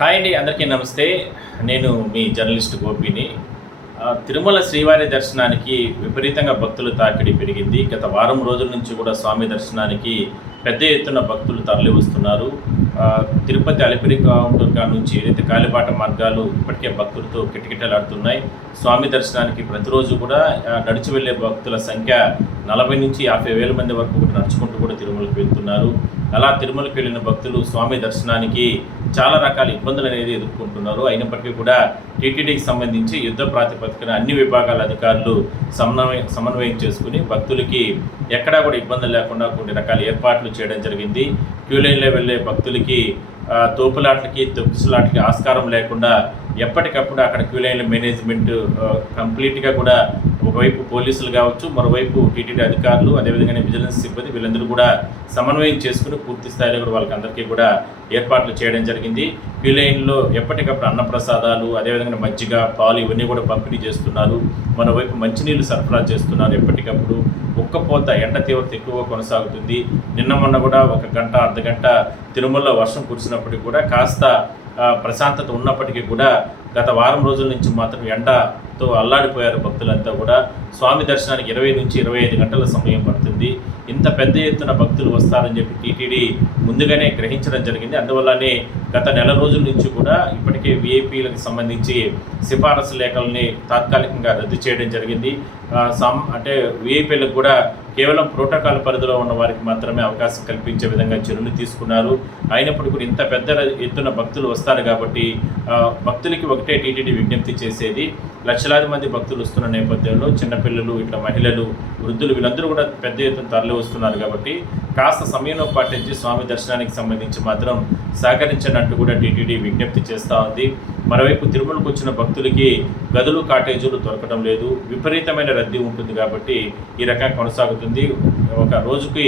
Hi అండి, అందరికీ నమస్తే. నేను మీ జర్నలిస్ట్ గోపిని. తిరుమల శ్రీవారి దర్శనానికి విపరీతంగా భక్తుల తాకిడి పెరిగింది. గత వారం రోజుల నుంచి కూడా స్వామి దర్శనానికి పెద్ద ఎత్తున భక్తులు తరలి వస్తున్నారు. తిరుపతి అలిపిరి కౌంటర్ నుంచి ఏదైతే కాలిబాట మార్గాలు ఇప్పటికే భక్తులతో కిటకిటలాడుతున్నాయి. స్వామి దర్శనానికి ప్రతిరోజు కూడా నడిచి వెళ్ళే భక్తుల సంఖ్య 40 నుంచి 50,000 మంది వరకు కూడా నడుచుకుంటూ కూడా తిరుమలకు వెళ్తున్నారు. అలా తిరుమలకు వెళ్ళిన భక్తులు స్వామి దర్శనానికి చాలా రకాల ఇబ్బందులు అనేది ఎదుర్కొంటున్నారు. అయినప్పటికీ కూడా టీటీడీకి సంబంధించి యుద్ధ ప్రాతిపదికన అన్ని విభాగాల అధికారులు సమన్వయం చేసుకుని భక్తులకి ఎక్కడా కూడా ఇబ్బందులు లేకుండా కొన్ని రకాల ఏర్పాట్లు చేయడం జరిగింది. క్యూ లైన్లో వెళ్ళే భక్తులకి తోపులాట్లకి తొక్కిసలాట్లకి ఆస్కారం లేకుండా ఎప్పటికప్పుడు అక్కడ క్యూ లైన్ల మేనేజ్మెంట్ కంప్లీట్గా కూడా ఒకవైపు పోలీసులు కావచ్చు, మరోవైపు టీటీడీ అధికారులు, అదేవిధంగా విజిలెన్స్ సిబ్బంది వీళ్ళందరూ కూడా సమన్వయం చేసుకుని పూర్తి స్థాయిలో కూడా వాళ్ళకందరికీ కూడా ఏర్పాట్లు చేయడం జరిగింది. క్యూ లైన్లో ఎప్పటికప్పుడు అన్నప్రసాదాలు, అదేవిధంగా మజ్జిగ, పాలు ఇవన్నీ కూడా పంపిణీ చేస్తున్నారు. మరోవైపు మంచినీళ్ళు సరఫరా చేస్తున్నారు ఎప్పటికప్పుడు. ఉక్కపోత ఎండ తీవ్రత ఎక్కువగా కొనసాగుతుంది. నిన్న మొన్న కూడా ఒక గంట అర్ధగంట తిరుమలలో వర్షం కురిసినప్పటికీ కూడా కాస్త ప్రశాంతత ఉన్నప్పటికీ కూడా గత వారం రోజుల నుంచి మాత్రం ఎండతో అల్లాడిపోయారు భక్తులంతా కూడా. స్వామి దర్శనానికి 20 నుంచి 25 గంటల సమయం పడుతుంది. ఇంత పెద్ద ఎత్తున భక్తులు వస్తారని చెప్పి టీటీడీ ముందుగానే గ్రహించడం జరిగింది. అందువల్లనే గత నెల రోజుల నుంచి కూడా ఇప్పటికే విఐపీలకు సంబంధించి సిఫారసు లేఖల్ని తాత్కాలికంగా రద్దు చేయడం జరిగింది. అంటే విఐపీలకు కూడా కేవలం ప్రోటోకాల్ పరిధిలో ఉన్న వారికి మాత్రమే అవకాశం కల్పించే విధంగా చర్యలు తీసుకున్నారు. అయినప్పుడు కూడా ఇంత పెద్ద ఎత్తున భక్తులు వస్తారు కాబట్టి భక్తులకి ఒకటే టీటీడీ విజ్ఞప్తి చేసేది, లక్షలాది మంది భక్తులు వస్తున్న నేపథ్యంలో చిన్నపిల్లలు, ఇట్లా మహిళలు, వృద్ధులు వీళ్ళందరూ కూడా పెద్ద ఎత్తున తరలి వస్తున్నారు కాబట్టి కాస్త సమయంలో పాటించి స్వామి దర్శనానికి సంబంధించి మాత్రం సహకరించినట్టు కూడా టీటీడీ విజ్ఞప్తి చేస్తూ ఉంది. మరోవైపు తిరుమలకు వచ్చిన భక్తులకి గదులు, కాటేజీలు దొరకడం లేదు. విపరీతమైన రద్దీ ఉంటుంది కాబట్టి ఈ రకంగా కొనసాగుతుంది. ఒక రోజుకి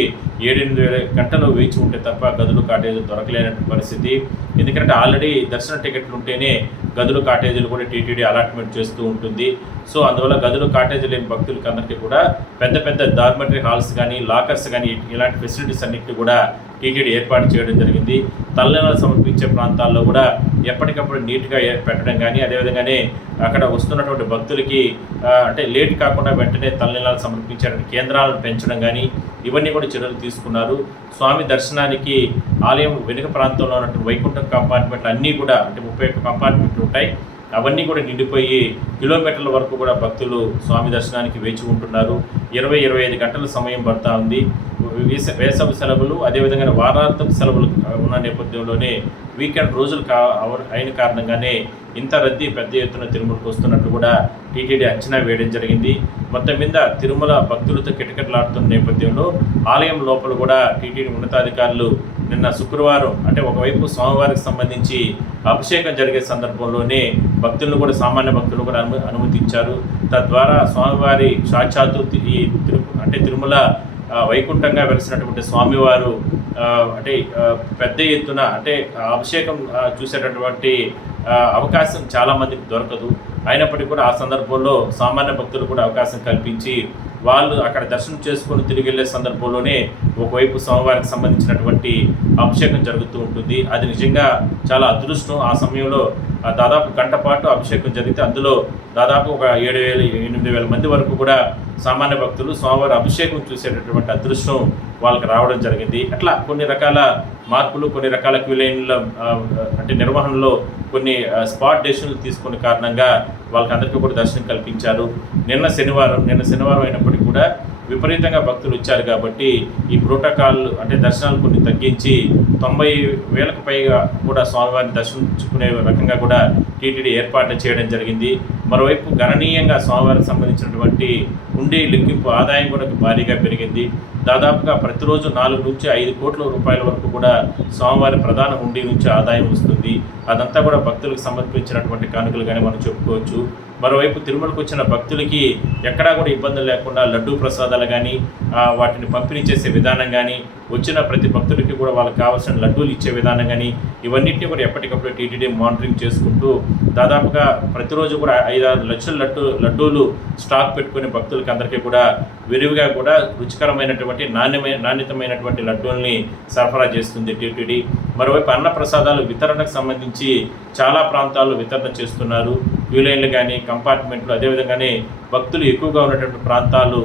7-8 గంటలు వేచి ఉంటే తప్ప గదులు, కాటేజీలు దొరకలేనటువంటి పరిస్థితి. ఎందుకంటే ఆల్రెడీ దర్శన టికెట్లు ఉంటేనే గదులు, కాటేజీలు కూడా టీటీడీ అలాట్మెంట్ చేస్తూ ఉంటుంది. సో అందువల్ల గదులు, కాటేజీలు లేని భక్తులకి అందరికీ కూడా పెద్ద పెద్ద డార్మెటరీ హాల్స్ కానీ, లాకర్స్ కానీ ఇలాంటి ఫెసిలిటీస్ అన్నింటినీ కూడా టీటీడీ ఏర్పాటు చేయడం జరిగింది. తలనీలాలు సమర్పించే ప్రాంతాల్లో కూడా ఎప్పటికప్పుడు నీట్గా పెట్టడం కానీ, అదేవిధంగానే అక్కడ వస్తున్నటువంటి భక్తులకి అంటే లేట్ కాకుండా వెంటనే తలనీలాలు సమర్పించే కేంద్రాలను పెంచడం కానీ ఇవన్నీ కూడా చర్యలు తీసుకున్నారు. స్వామి దర్శనానికి ఆలయం వెనుక ప్రాంతంలో ఉన్నటువంటి వైకుంఠం కంపార్ట్మెంట్లు అన్నీ కూడా అంటే 31 కంపార్ట్మెంట్లు ఉంటాయి. అవన్నీ కూడా నిండిపోయి కిలోమీటర్ల వరకు కూడా భక్తులు స్వామి దర్శనానికి వేచి ఉంటున్నారు. 20-25 గంటల సమయం పడుతూ ఉంది. వేసవి సెలవులు, అదేవిధంగా వారాంతపు సెలవులు ఉన్న నేపథ్యంలోనే వీకెండ్ రోజులు అయిన కారణంగానే ఇంత రద్దీ పెద్ద ఎత్తున తిరుమలకు వస్తున్నట్లు కూడా టీటీడీ అంచనా వేయడం జరిగింది. మొత్తం మీద తిరుమల భక్తులతో కిటకిటలాడుతున్న నేపథ్యంలో ఆలయం లోపల కూడా టీటీడీ ఉన్నతాధికారులు నిన్న శుక్రవారం అంటే ఒకవైపు స్వామివారికి సంబంధించి అభిషేకం జరిగే సందర్భంలోనే భక్తులను కూడా, సామాన్య భక్తులను కూడా అనుమతించారు. తద్వారా స్వామివారి సాక్షాత్తు అంటే తిరుమల వైకుంఠంగా వెలిసినటువంటి స్వామివారు అంటే పెద్ద ఎత్తున అంటే అభిషేకం చూసేటటువంటి అవకాశం చాలామందికి దొరకదు. అయినప్పటికీ కూడా ఆ సందర్భంలో సామాన్య భక్తులు కూడా అవకాశం కల్పించి వాళ్ళు అక్కడ దర్శనం చేసుకొని తిరిగి వెళ్ళే సందర్భంలోనే ఒకవైపు స్వామివారికి సంబంధించినటువంటి అభిషేకం జరుగుతూ ఉంటుంది. అది నిజంగా చాలా అదృష్టం. ఆ సమయంలో దాదాపు గంట పాటు అభిషేకం జరిగితే అందులో దాదాపు ఒక 7,000-8,000 మంది వరకు కూడా సామాన్య భక్తులు స్వామివారి అభిషేకం చూసేటటువంటి అదృష్టం వాళ్ళకి రావడం జరిగింది. అట్లా కొన్ని రకాల మార్పులు, కొన్ని రకాల క్యూ లైన్ల అంటే నిర్వహణలో కొన్ని స్పాట్ డెసిషన్లు తీసుకునే కారణంగా వాళ్ళకందరికీ కూడా దర్శనం కల్పించారు. నిన్న శనివారం అయినప్పటికీ కూడా విపరీతంగా భక్తులు వచ్చారు కాబట్టి ఈ ప్రోటోకాల్ అంటే దర్శనాలు కొన్ని తగ్గించి 90,000కు పైగా కూడా స్వామివారిని దర్శించుకునే రకంగా కూడా టీటీడీ ఏర్పాట్లు చేయడం జరిగింది. మరోవైపు గణనీయంగా స్వామివారికి సంబంధించినటువంటి హుండీ లెక్కింపు ఆదాయం కూడా భారీగా పెరిగింది. దాదాపుగా ప్రతిరోజు 4 నుంచి 5 కోట్ల రూపాయల వరకు కూడా స్వామివారి ప్రధాన హుండీ నుంచి ఆదాయం వస్తుంది. అదంతా కూడా భక్తులకు సమర్పించినటువంటి కానుకలుగానే మనం చెప్పుకోవచ్చు. మరోవైపు తిరుమలకు వచ్చిన భక్తులకి ఎక్కడా కూడా ఇబ్బందులు లేకుండా లడ్డూ ప్రసాదాలు కానీ, వాటిని పంపిణీ చేసే విధానం కానీ, వచ్చిన ప్రతి భక్తుడికి కూడా వాళ్ళకి కావాల్సిన లడ్డూలు ఇచ్చే విధానం కానీ ఇవన్నింటినీ కూడా ఎప్పటికప్పుడు టీటీడీ మానిటరింగ్ చేసుకుంటూ దాదాపుగా ప్రతిరోజు కూడా 5-6 లక్షల లడ్డూలు స్టాక్ పెట్టుకునే భక్తులకి అందరికీ కూడా విరివిగా కూడా రుచికరమైనటువంటి నాణ్యతమైనటువంటి లడ్డూల్ని సరఫరా చేస్తుంది టీటీడీ. మరోవైపు అన్నప్రసాదాలు వితరణకు సంబంధించి చాలా ప్రాంతాల్లో వితరణ చేస్తున్నారు. క్యూలైన్లు కానీ కంపార్ట్మెంట్లు, అదేవిధంగానే భక్తులు ఎక్కువగా ఉన్నటువంటి ప్రాంతాలు,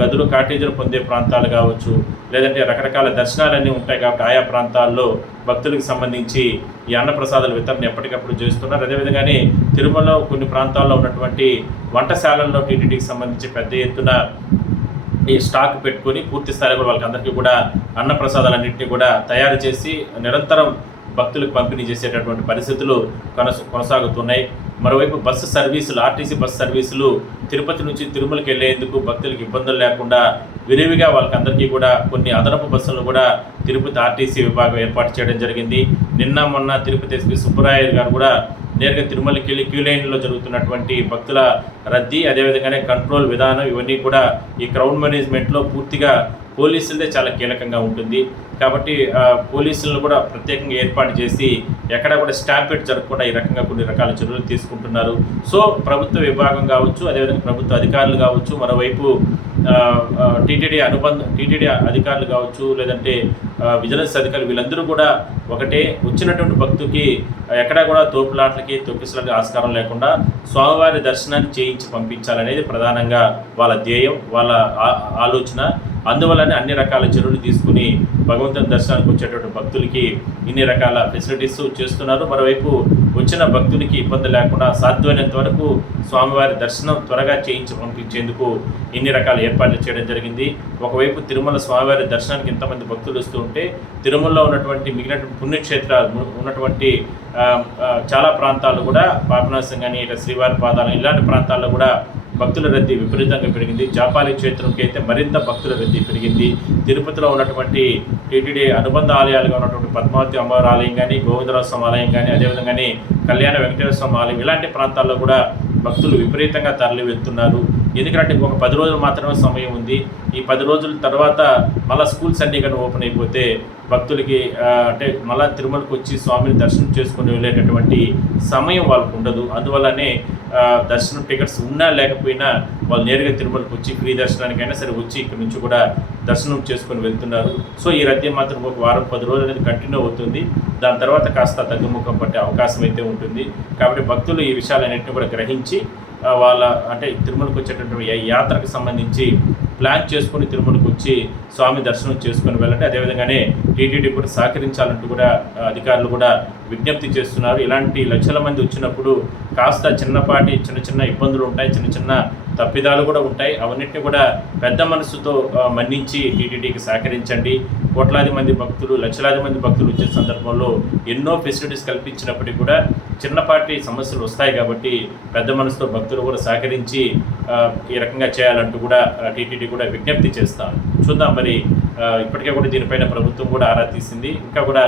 గదులు కాటేజీలు పొందే ప్రాంతాలు కావచ్చు, లేదంటే రకరకాల దర్శనాలన్నీ ఉంటాయి కాబట్టి ఆయా ప్రాంతాల్లో భక్తులకు సంబంధించి ఈ అన్నప్రసాదాల వితరణ ఎప్పటికప్పుడు చేస్తున్నారు. అదేవిధంగానే తిరుమలలో కొన్ని ప్రాంతాల్లో ఉన్నటువంటి వంటశాలల్లో టీటీడీకి సంబంధించి పెద్ద ఎత్తున ఈ స్టాక్ పెట్టుకొని పూర్తి స్థాయిలో కూడా వాళ్ళకి అందరికీ కూడా అన్నప్రసాదాలన్నింటినీ కూడా తయారు చేసి నిరంతరం భక్తులకు పంపిణీ చేసేటటువంటి పరిస్థితులు కొనసాగుతున్నాయి. మరోవైపు బస్సు సర్వీసులు, ఆర్టీసీ బస్సు సర్వీసులు తిరుపతి నుంచి తిరుమలకి వెళ్ళేందుకు భక్తులకు ఇబ్బందులు లేకుండా విరివిగా వాళ్ళకందరికీ కూడా కొన్ని అదనపు బస్సులను కూడా తిరుపతి ఆర్టీసీ విభాగం ఏర్పాటు చేయడం జరిగింది. నిన్న మొన్న తిరుపతి ఎస్పీ సుబ్బరాయర్ గారు కూడా నేరుగా తిరుమలకి వెళ్ళి క్యూ లైన్లో జరుగుతున్నటువంటి భక్తుల రద్దీ, అదేవిధంగానే కంట్రోల్ విధానం ఇవన్నీ కూడా ఈ క్రౌడ్ మేనేజ్మెంట్లో పూర్తిగా పోలీసులదే చాలా కీలకంగా ఉంటుంది. కాబట్టి పోలీసులను కూడా ప్రత్యేకంగా ఏర్పాటు చేసి ఎక్కడా కూడా స్టాంపేడ్ జరగకుండా ఈ రకంగా కొన్ని రకాల చర్యలు తీసుకుంటున్నారు. సో ప్రభుత్వ విభాగం కావచ్చు, అదేవిధంగా ప్రభుత్వ అధికారులు కావచ్చు, మరోవైపు టీటీడీ అధికారులు కావచ్చు, లేదంటే విజిలెన్స్ అధికారులు, వీళ్ళందరూ కూడా ఒకటే వచ్చినటువంటి భక్తుకి ఎక్కడా కూడా తోపులాట్లకి తొక్కిసలకి ఆస్కారం లేకుండా స్వామివారి దర్శనాన్ని చేయించి పంపించాలనేది ప్రధానంగా వాళ్ళ ధ్యేయం, వాళ్ళ ఆలోచన. అందువల్లనే అన్ని రకాల చర్యలు తీసుకుని భగవంతుని దర్శనానికి వచ్చేటువంటి భక్తులకి ఇన్ని రకాల ఫెసిలిటీస్ చేస్తున్నారు. మరోవైపు వచ్చిన భక్తునికి ఇబ్బంది లేకుండా సాధ్యమైనంత వరకు స్వామివారి దర్శనం త్వరగా చేయించి పంపించేందుకు ఇన్ని రకాల ఏర్పాట్లు చేయడం జరిగింది. ఒకవైపు తిరుమల స్వామివారి దర్శనానికి ఇంతమంది భక్తులు వస్తూ ఉంటే తిరుమలలో ఉన్నటువంటి మిగిలిన పుణ్యక్షేత్రాలు ఉన్నటువంటి చాలా ప్రాంతాలు కూడా పాపనాశం కానీ ఇట్లా శ్రీవారి పాదాలు ఇలాంటి ప్రాంతాల్లో కూడా భక్తుల రద్దీ విపరీతంగా పెరిగింది. జాపాలి క్షేత్రంకి అయితే మరింత భక్తుల రద్దీ పెరిగింది. తిరుపతిలో ఉన్నటువంటి టీటీడీ అనుబంధ ఆలయాలుగా ఉన్నటువంటి పద్మావతి అమ్మవారి ఆలయం కానీ, గోవిందరాజ స్వామి ఆలయం కానీ, అదేవిధంగానే కళ్యాణ వెంకటేశ్వర స్వామి ఆలయం ఇలాంటి ప్రాంతాల్లో కూడా భక్తులు విపరీతంగా తరలి వెళ్తున్నారు. ఎందుకంటే ఒక 10 రోజులు మాత్రమే సమయం ఉంది. ఈ 10 రోజుల తర్వాత మళ్ళీ స్కూల్స్ అన్నీ కానీ ఓపెన్ అయిపోతే భక్తులకి అంటే మళ్ళీ తిరుమలకు వచ్చి స్వామిని దర్శనం చేసుకుని వెళ్ళేటటువంటి సమయం వాళ్ళకు ఉండదు. అందువల్లనే దర్శనం టికెట్స్ ఉన్నా లేకపోయినా వాళ్ళు నేరుగా తిరుమలకు వచ్చి ఫ్రీ దర్శనానికైనా సరే వచ్చి ఇక్కడ నుంచి కూడా దర్శనం చేసుకొని వెళ్తున్నారు. సో ఈ రద్దీ మాత్రం ఒక వారం 10 రోజులు అనేది కంటిన్యూ అవుతుంది. దాని తర్వాత కాస్త తగ్గుముఖం పట్టే అవకాశం అయితే ఉంటుంది. కాబట్టి భక్తులు ఈ విషయాలన్నింటినీ కూడా గ్రహించి వాళ్ళ అంటే తిరుమలకు వచ్చేటటువంటి యాత్రకు సంబంధించి ప్లాన్ చేసుకొని తిరుమలకు వచ్చి స్వామి దర్శనం చేసుకొని వెళ్ళండి. అదేవిధంగానే టీటీడీ కూడా సహకరించాలంటూ కూడా అధికారులు కూడా విజ్ఞప్తి చేస్తున్నారు. ఇలాంటి లక్షల మంది వచ్చినప్పుడు కాస్త చిన్నపాటి చిన్న ఇబ్బందులు ఉంటాయి, చిన్న తప్పిదాలు కూడా ఉంటాయి. అవన్నింటినీ కూడా పెద్ద మనసుతో మన్నించి టీటీడీకి సహకరించండి. కోట్లాది మంది భక్తులు, లక్షలాది మంది భక్తులు వచ్చే సందర్భంలో ఎన్నో ఫెసిలిటీస్ కల్పించినప్పటికీ కూడా చిన్నపాటి సమస్యలు వస్తాయి. కాబట్టి పెద్ద మనసుతో భక్తులు కూడా సహకరించి ఈ రకంగా చేయాలంటూ కూడా టీటీడీ కూడా విజ్ఞప్తి చేస్తాను. చూద్దాం మరి ఇప్పటికే కూడా దీనిపైన ప్రభుత్వం కూడా ఆరా తీసింది. ఇంకా కూడా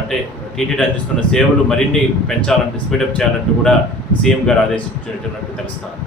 అంటే టీటీడీ అందిస్తున్న సేవలు మరిన్ని పెంచాలంటే స్పీడప్ చేయాలంటూ కూడా సీఎం గారు ఆదేశించినట్టు తెలుస్తాను.